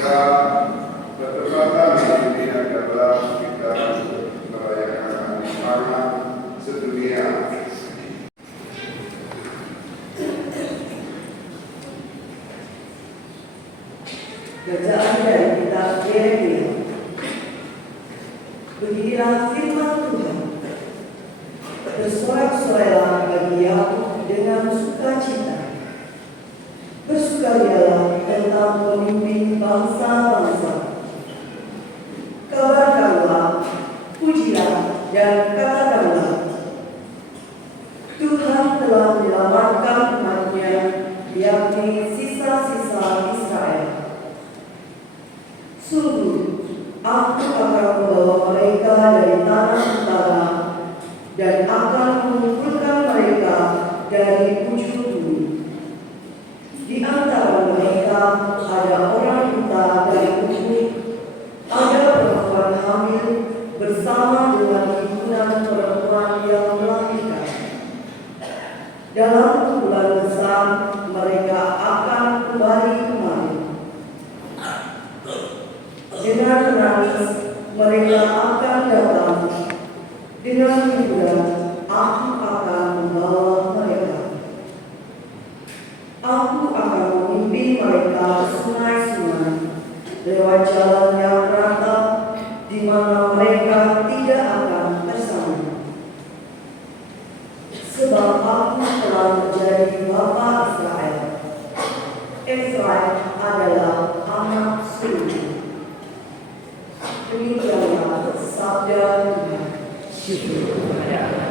Ya, kesempatan hari ini adalah kita merayakan hari anak sedunia. Bacaan dari kitab Yeremia. Beginilah firman Tuhan. Bersorak-sorailah bagi Yakub dengan sukacita. Bersukarialah tentang pemimpin bangsa-bangsa. Kabarkanlah, pujilah, dan katakanlah, Tuhan telah menyelamatkan umat-Nya, yakni sisa-sisa Israel. Sungguh, aku akan membawa mereka dari tanah utara dan akan mengumpulkan mereka dari ujung bumi. Di antara mereka ada orang buta dari ujung, ada perempuan hamil bersama dengan himpunan perempuan yang melahirkan. Dalam bulan besar mereka akan kembali kemari. Dengan menangis mereka akan datang, dengan hiburan aku akan membawa mereka. Aku akan memimpin mereka ke sungai-sungai, lewat jalan yang merata, di mana mereka tidak akan tersambung. Sebab aku telah menjadi bapa Israel. Israel adalah anak sulung. Demikianlah sabda Tuhan. Syukur kepada Allah.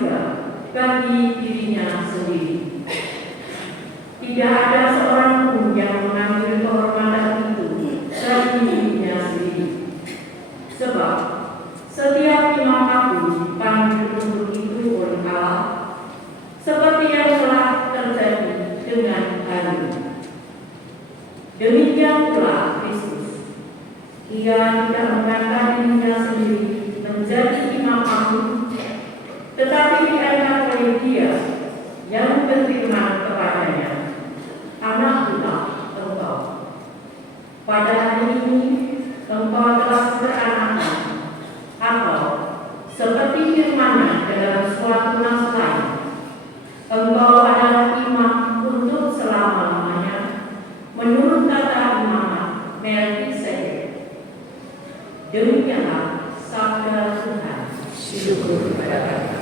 juga bagi dirinya sendiri. Tidak ada seorang pun yang mengambil kehormatan itu bagi dirinya sendiri. Sebab setiap imam agung dipanggil untuk itu oleh Allah, seperti yang telah terjadi dengan hari ini. Demikian pula Kristus. Ia tidak mengangkat dirinya sendiri menjadi imam agung, tetapi diangkat oleh Dia yang berfirman kepadanya, "Anak-anak engkau, pada hari ini engkau telah beranak-anak," atau seperti firman-Nya dalam suatu nas lain, "Engkau adalah imam untuk selama-lamanya menurut tata imamat Melkisedek." Demikianlah sabda Tuhan. Syukur kepada Allah.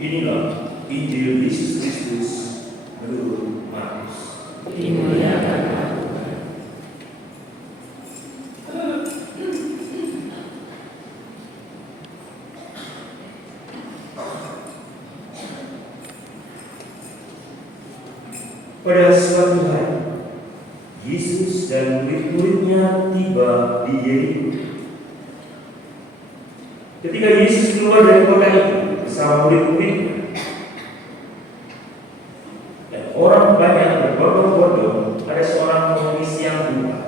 Inilah Injil Yesus Kristus menurut Markus. Dimuliakan Tuhan. Pada suatu hari, Yesus dan murid-muridnya tiba di Yeriko. Ketika Yesus keluar dari kota itu bersama murid-muridnya, dan orang banyak berbondong-bondong, ada seorang pengemis yang buta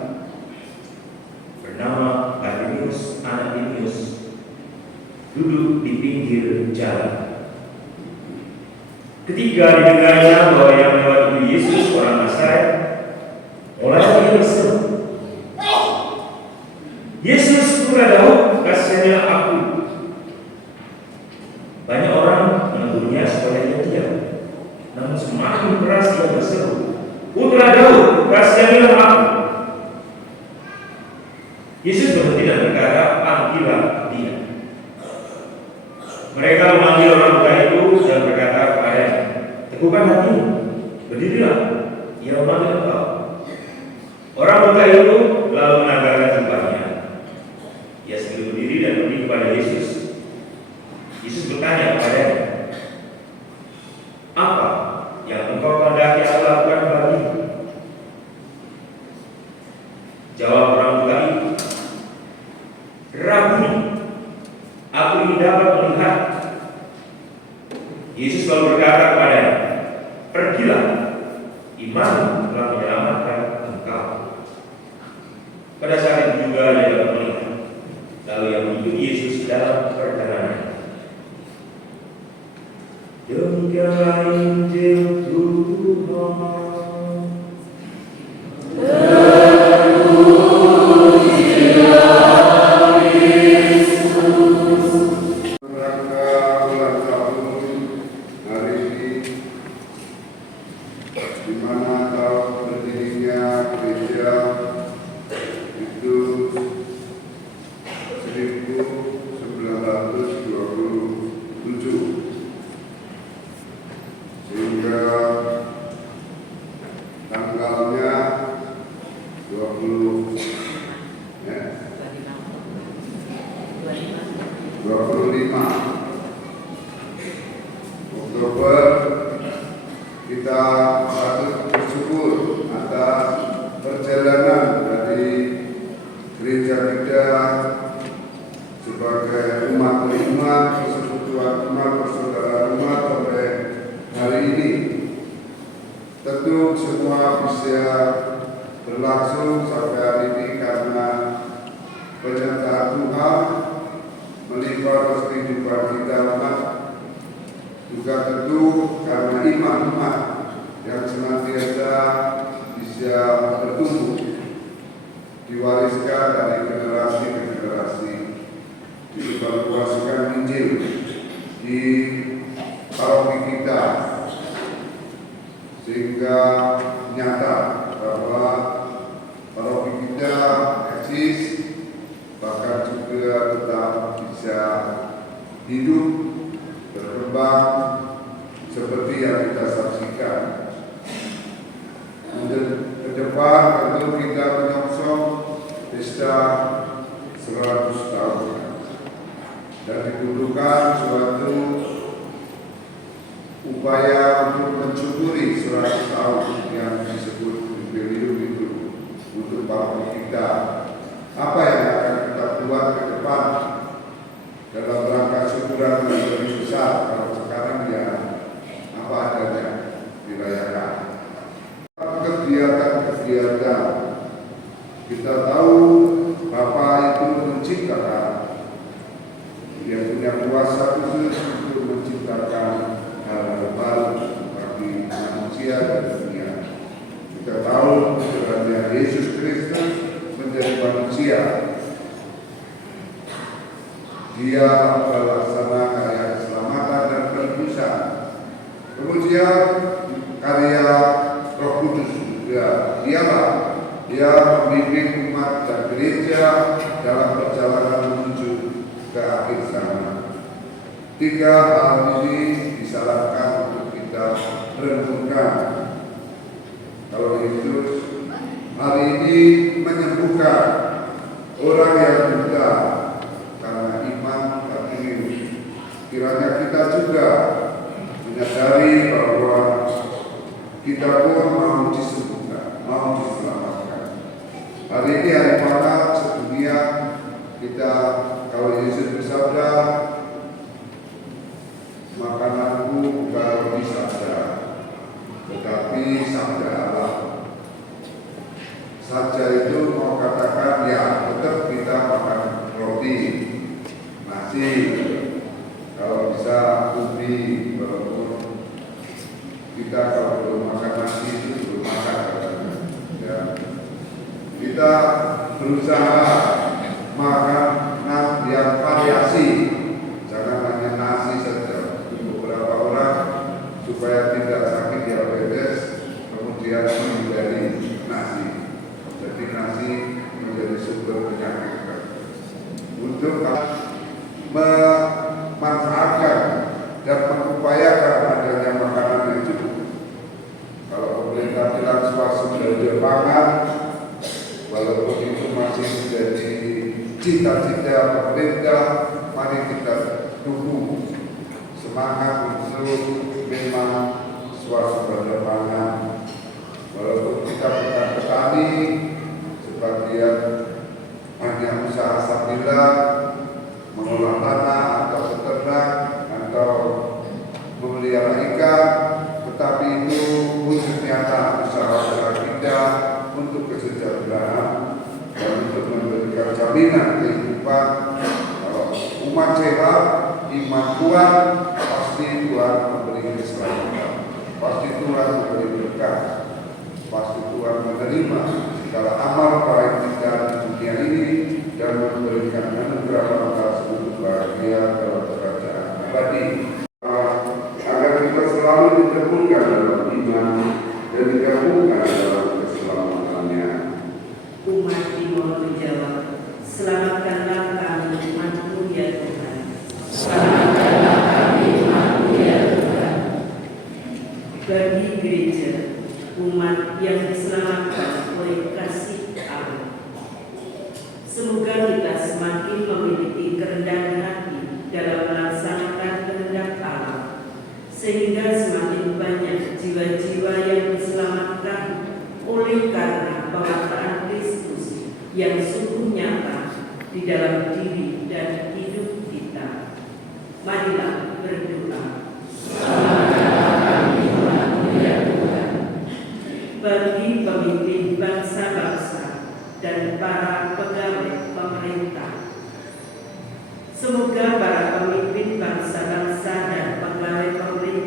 bernama Bartimeus, anak Timeus, duduk di pinggir jalan. Ketika didengarnya bahwa yang lewat itu Yesus orang Nazaret, mulai ia berseru, "Yesus, Putra Daud, kasihanilah aku." Banyak orang menegurnya supaya dia diam, namun semakin keras ia berseru, "Putra Daud, kasihanilah aku." Yesus berhenti dan berkata, "Panggillah dia." Mereka memanggil orang buta itu dan berkata kepadanya, "Teguhkan hatimu, berdirilah, ia memanggil engkau." Orang buta itu lalu menanggalkan jubahnya. Ia segera berdiri dan pergi kepada Yesus. Yesus bertanya kepadanya, "Apa yang engkau kehendaki aku lakukan bagimu?" Jawab orang buta itu, "Rabuni, aku ingin dapat melihat." Yesus lalu berkata kepadanya, "Pergilah, imanmu telah menyelamatkan engkau." Pada saat itu juga dia dapat melihat. Lalu ia mengikuti Yesus dalam perjalanan. Demikianlah Injil Tuhan. Rangka ulang tahun hari ini, di mana tahun berdirinya gereja itu 1927, sehingga tanggalnya 25 Oktober kita patut bersyukur atas perjalanan dari gereja kita sebagai umat-umat, persekutuan umat, persaudaraan umat sampai hari ini. Tentu semua bisa berlangsung sampai hari ini karena penyertaan Tuhan melimpah kehidupan juga tentu karena iman umat yang senantiasa bisa bertumbuh, diwariskan dari generasi ke generasi, disebarluaskan Injil di paroki kita, sehingga nyata bahwa paroki kita eksis, bahkan juga tetap bisa hidup, berkembang seperti yang kita saksikan. Ke depan tentu kita menyongsong pesta 100 tahun dan dibutuhkan suatu upaya untuk mensyukuri 100 tahun yang disebut jubileum itu untuk paroki kita. Apa yang akan kita buat ke depan dalam rangka syukuran yang lebih besar? Kalau sekarang ya apa adanya dirayakan. Kegiatan kita tahu Bapa itu menciptakan, yang punya kuasa khusus untuk menciptakan hal baru bagi manusia dan dunia. Kita tahu sebenarnya Yesus Kristus menjadi manusia. Dia melaksanakan karya keselamatan dan penebusan. Kemudian karya Roh Kudus juga. Dia membimbing umat dan gereja dalam perjalanan menuju ke akhir zaman. 3 hal ini disarankan untuk kita renungkan. Kalau Yesus hari ini menyembuhkan orang yang buta karena iman dan ini, kiranya kita juga menyadari bahwa kita pun mau disembuhkan, mau diselamatkan. Hari ini hari Pakat sedunia kita, kalau Yesus bersabda, makananku bukan roti saja, tetapi sabda Allah. Saja itu mau katakan ya tetap kita makan roti, nasi, kalau bisa ubi, walaupun kita kalau belum makan nasi itu belum makan ya. Kita berusaha makan yang variasi, jangan hanya nasi saja. Beberapa orang supaya tidak sakit diabetes kemudian menghindari nasi, jadi nasi menjadi sumber penyakit. Untuk memanfaatkan dan mengupayakan adanya makanan yang cukup. Kalau pemerintah bilang swasembada pangan, walaupun itu masih menjadi cita-cita pemerintah, mari kita dukung semangat untuk memang swasembada pangan. Walaupun kita bukan petani, sebagian hanya usaha sambilan, mengolah tanah atau beternak atau memelihara ikan, tetapi itu wujud nyata usaha kita untuk kesejahteraan dan untuk memberikan jaminan kehidupan. Kalau umat sehat, iman kuat, pasti Tuhan memberi keselamatan, pasti Tuhan memberi berkah, pasti Tuhan menerima segala amal baik kita di dunia ini dan memberikan anugerah bangsa seluruh bahagia dalam kerajaan abadi. Agar kita selalu diteguhkan dalam iman dan digabungkan dalam keselamatannya. Umat Timur menjawab, selamatkanlah kami umat-Mu ya Tuhan. Selamatkanlah kami umat-Mu ya Tuhan. Bagi gereja, umat yang diselamatkan oleh kasih Allah, semoga kita semakin memiliki kerendahan hati dalam melaksanakan kehendak Allah, sehingga semakin banyak jiwa-jiwa yang diselamatkan oleh karena pewartaan Kristus yang sungguh nyata di dalam diri dan hidup kita. Marilah berdoa. Selamatkanlah kami umat-Mu ya Tuhan. Bagi pemimpin bangsa-bangsa dan para pegawai pemerintah, semoga para pemimpin bangsa-bangsa dan pegawai pemerintah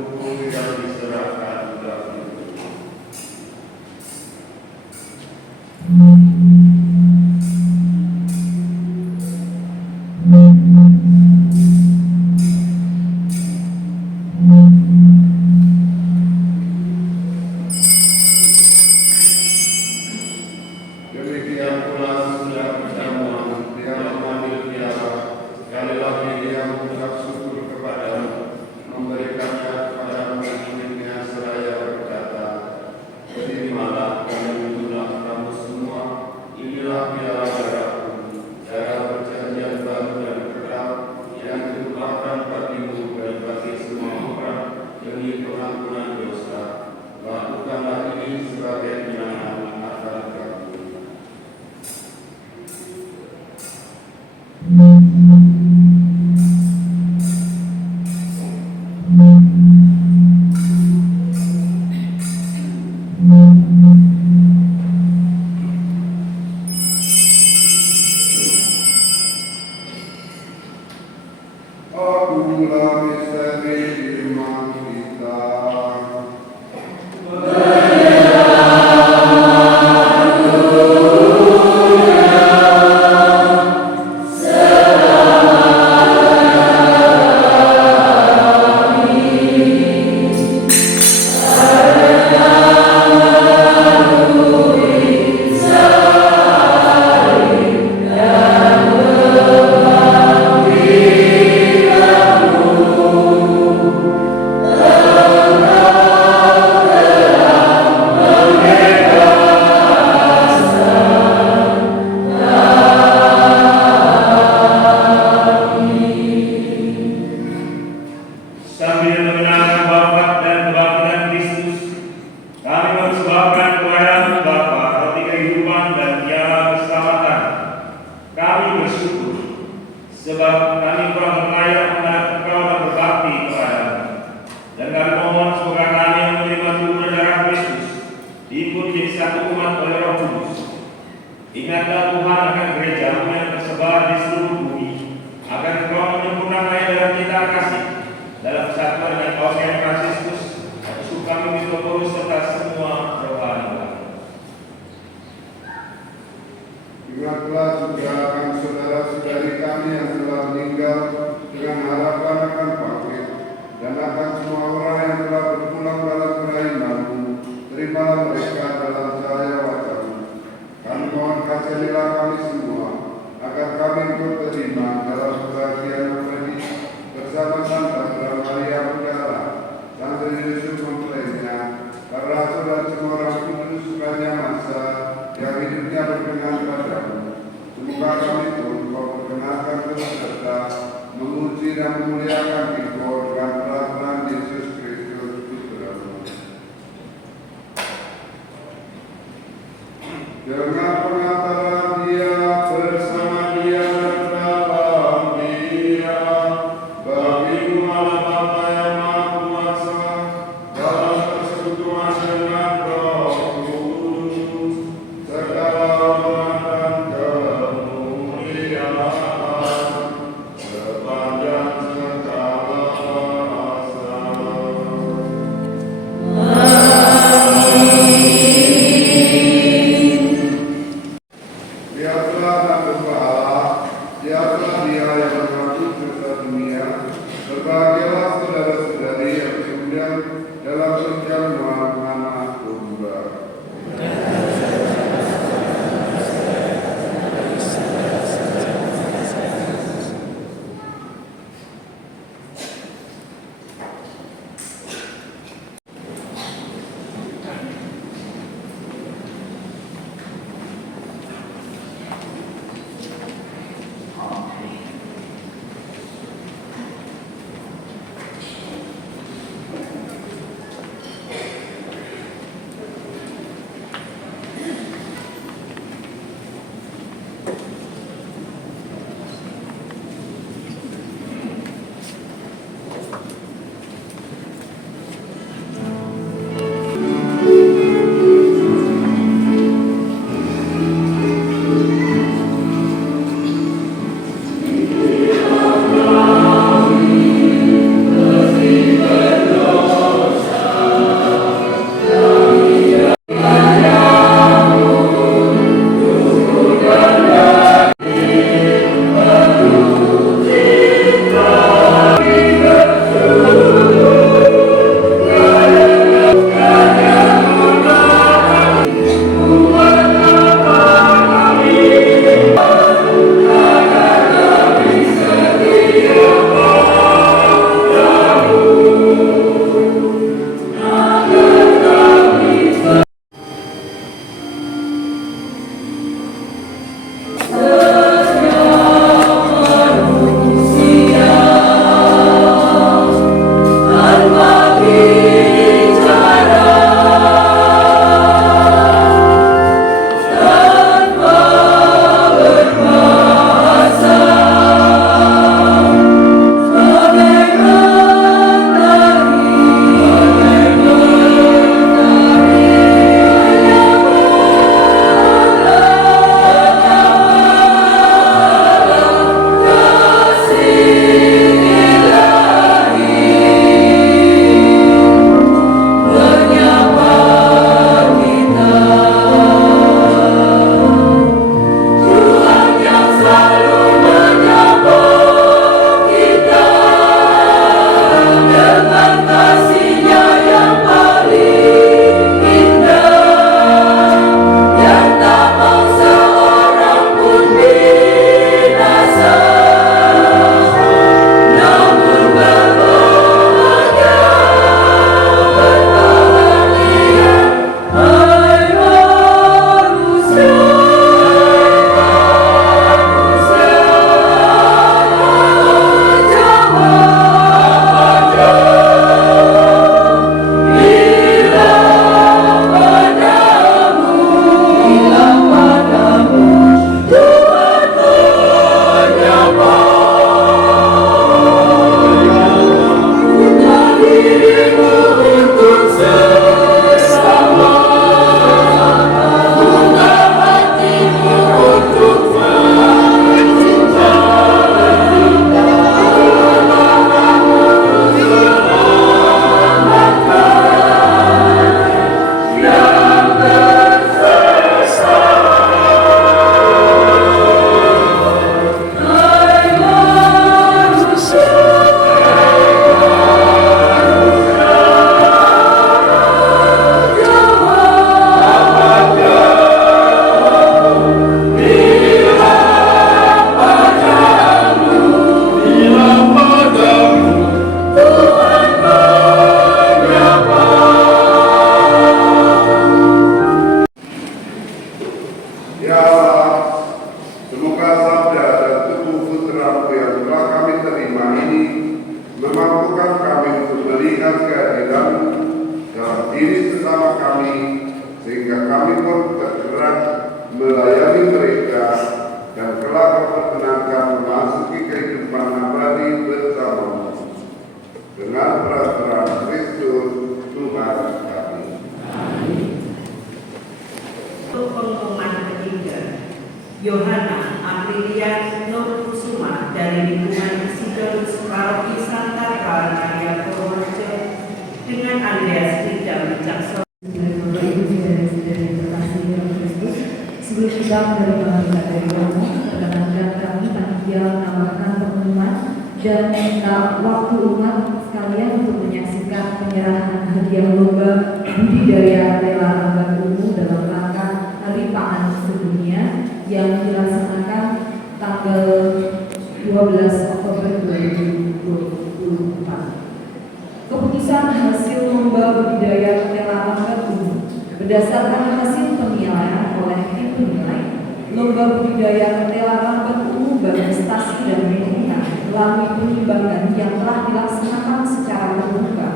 tubuh yang diserahkan dalam itu. Demikian pula sudah perjamuan dia mengambil piala, sekali lagi dia mengucap syukur kepada-Mu, memberikannya kepada murid-muridnya seraya berkata, "Terimalah dan minumlah kamu semua, inilah piala darahku, darah perjanjian baru dan kekal, yang ditumpahkan bagimu dan bagi semua orang demi pengampunan dosa. Lakukanlah ini sebagai kenangan akan kamu." Akulah misteri iman kita. Sambil mengenangkan wafat dan kebangkitan Kristus, kami mempersembahkan kepada-Mu Bapa roti kehidupan dan piala keselamatan. Kami bersyukur sebab kami kurang layak menghadap Engkau dan berbakti kepada-Mu. Dan kami mohon semoga kami yang menerima tubuh dan darah Kristus diikut jadi satu umat oleh Roh Kudus. Ingatlah Tuhan akan gereja-Mu yang tersebar di seluruh bumi, agar Engkau menyempurnakannya dalam cinta kasih dalam kesatuan dengan kawasan Fransiskus, Uskup kami Metropolis serta semua rohani. Ingatlah juga akan saudara-saudari kami yang telah meninggal dengan harapan akan bangkit, dan akan semua orang yang telah berpulang dalam kerajaan-Mu. Terimalah mereka dalam cahaya wajah-Mu. Kami mohon kasihilah kami semua, agar kami ikut terima dalam kebahagiaan abadi bersama Santa Maria Udara, Santri Yesus mempelainya, para rasul dan semua orang kudus sepanjang masa yang hidupnya berkenan padamu. Semoga kami pun Kau perkenankan terus serta memuji dan memuliakan Engkau dengan peraturan Yesus Kristus Putra-Mu. Dengan pengantaran Dia bersama Dia dan dalam Dia, bagi Allah Bapa yang Maha Kuasa, dalam persekutuan dengan Roh Kudus, segala hormat dan kemuliaan sepanjang segala masa. kami, sehingga kami pun tergerak melayani mereka dan kelak memperkenankan memasuki kehidupan abadi bersama dengan peraturan Kristus Tuhan kami. Untuk pengumuman ketiga, Yohana Aprilia Nur Kusuma dari lingkungan Isidorus Paroki Santa Clara Maria Purworejo dengan Andreas Rida Wicaksono. Bapak Ibu saudara-saudari yang terkasih dalam Kristus, sebelum kita menerima berkat dari kamu, perkenankan kami panitia menawarkan pengumuman dan minta waktu umat sekalian untuk menyaksikan penyerahan hadiah lomba budidaya rela lambat ungu dalam rangka Hari Pangan Sedunia yang dilaksanakan tanggal 12 Oktober 2024. Keputusan hasil lomba budidaya rela lambat ungu berdasarkan hasil penilaian oleh tim penilai, lomba budidaya rela lambat ungu berprestasi dan lingkungan melalui penimbangan yang telah dilaksanakan secara terbuka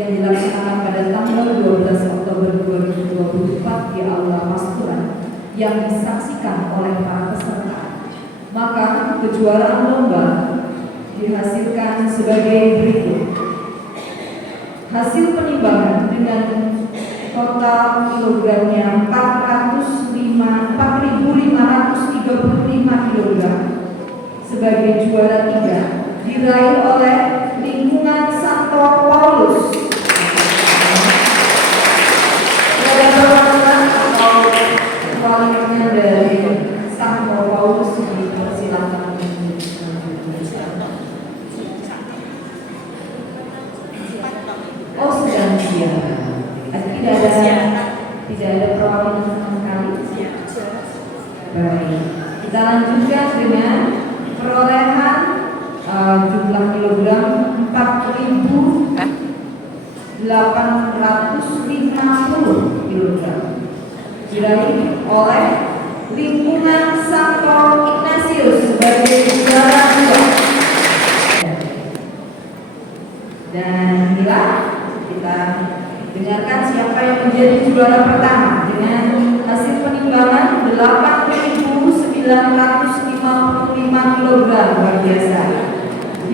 yang dilaksanakan pada tanggal 12 Oktober 2024 di Aula Pasturan yang disaksikan oleh para peserta. Maka kejuaraan lomba dihasilkan sebagai berikut. Hasil penimbangan dengan total kilogramnya 4.535 kg sebagai juara 3 diraih oleh lingkungan Santo Paulus. Ada perwakilan atau kualitasnya dari Santo Paulus dipersilakan. Oh, sedang siap. Tidak ada perwakilan sama sekali. Baik. Kita lanjutkan dengan perolehan jumlah kilogram 4.850 kilogram diraih oleh lingkungan Santo Ignatius sebagai juara 2. Dan inilah kita dengarkan siapa yang menjadi juara pertama dengan hasil penimbangan 8.955 kg, luar biasa.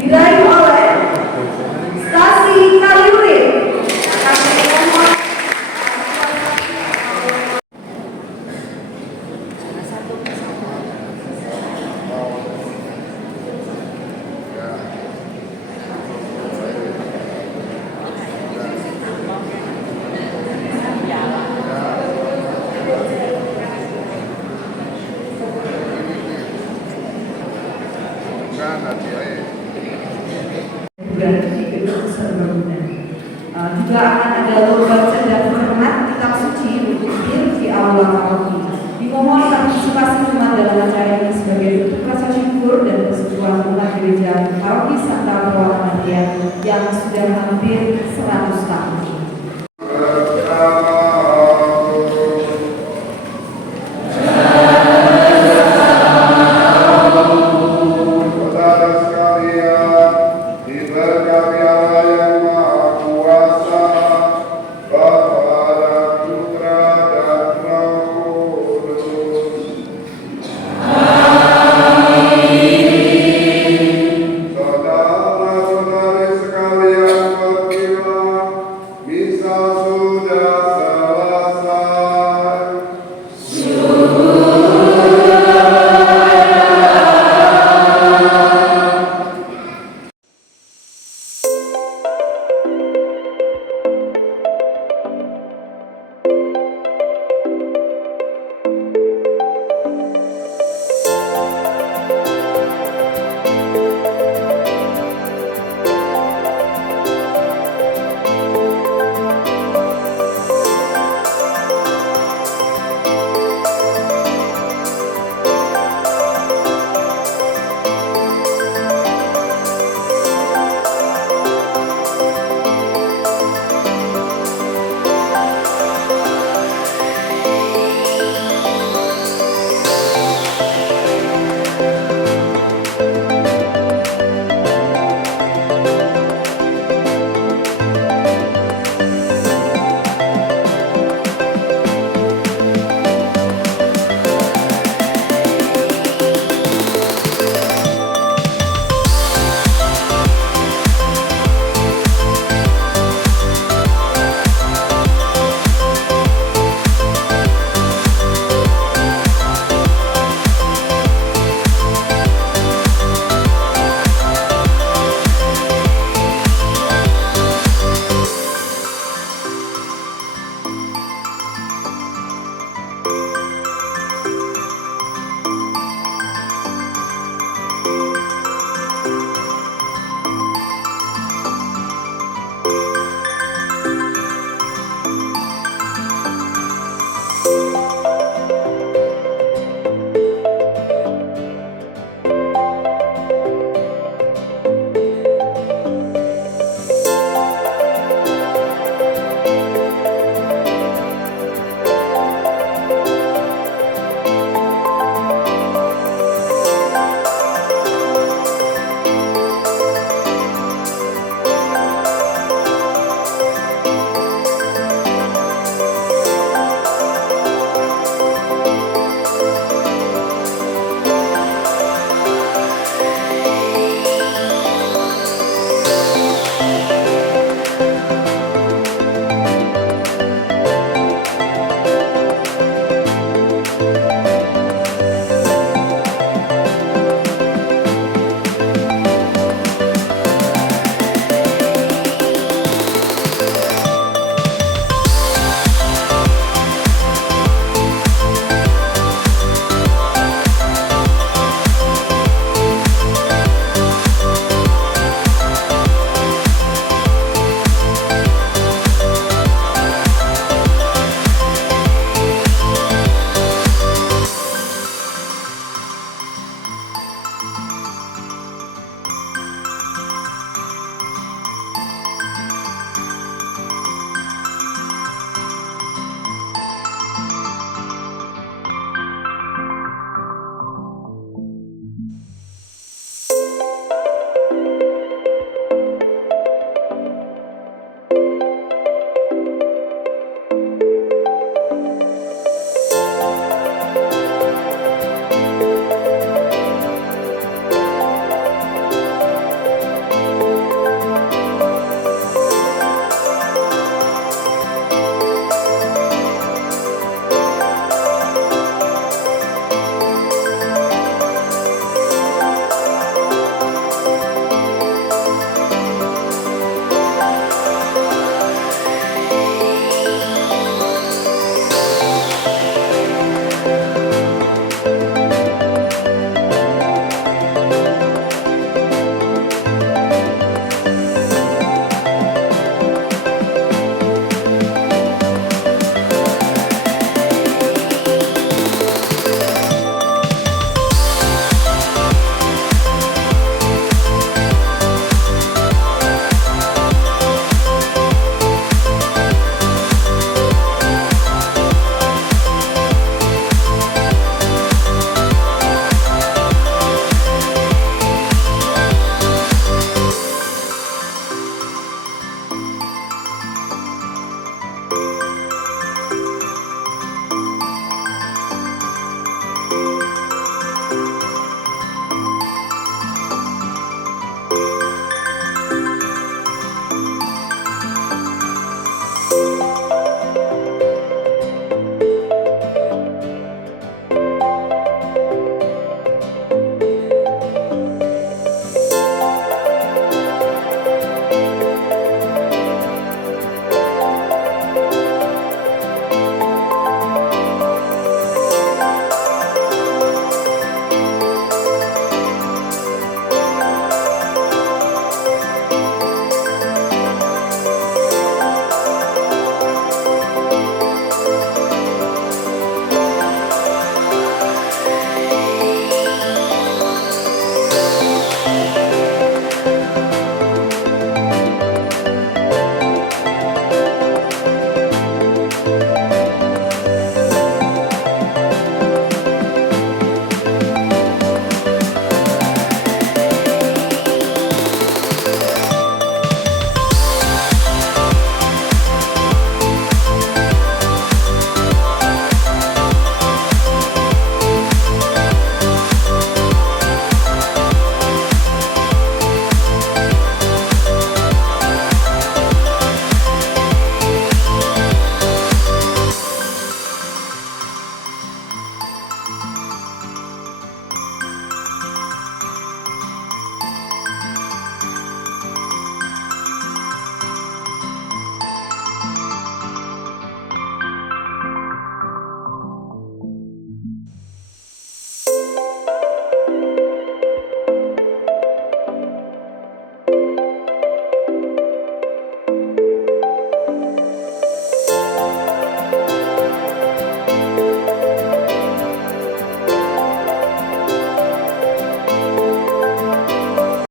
Diraih oleh Stasi Kaliuri. Juga akan ada lomba cerdas hormat kitab suci berpikir di aula paroki. Dimohon partisipasi umat dalam acara ini sebagai bentuk rasa syukur dan persekutuan umat gereja paroki Santa Clara Maria yang sudah hampir 100 tahun.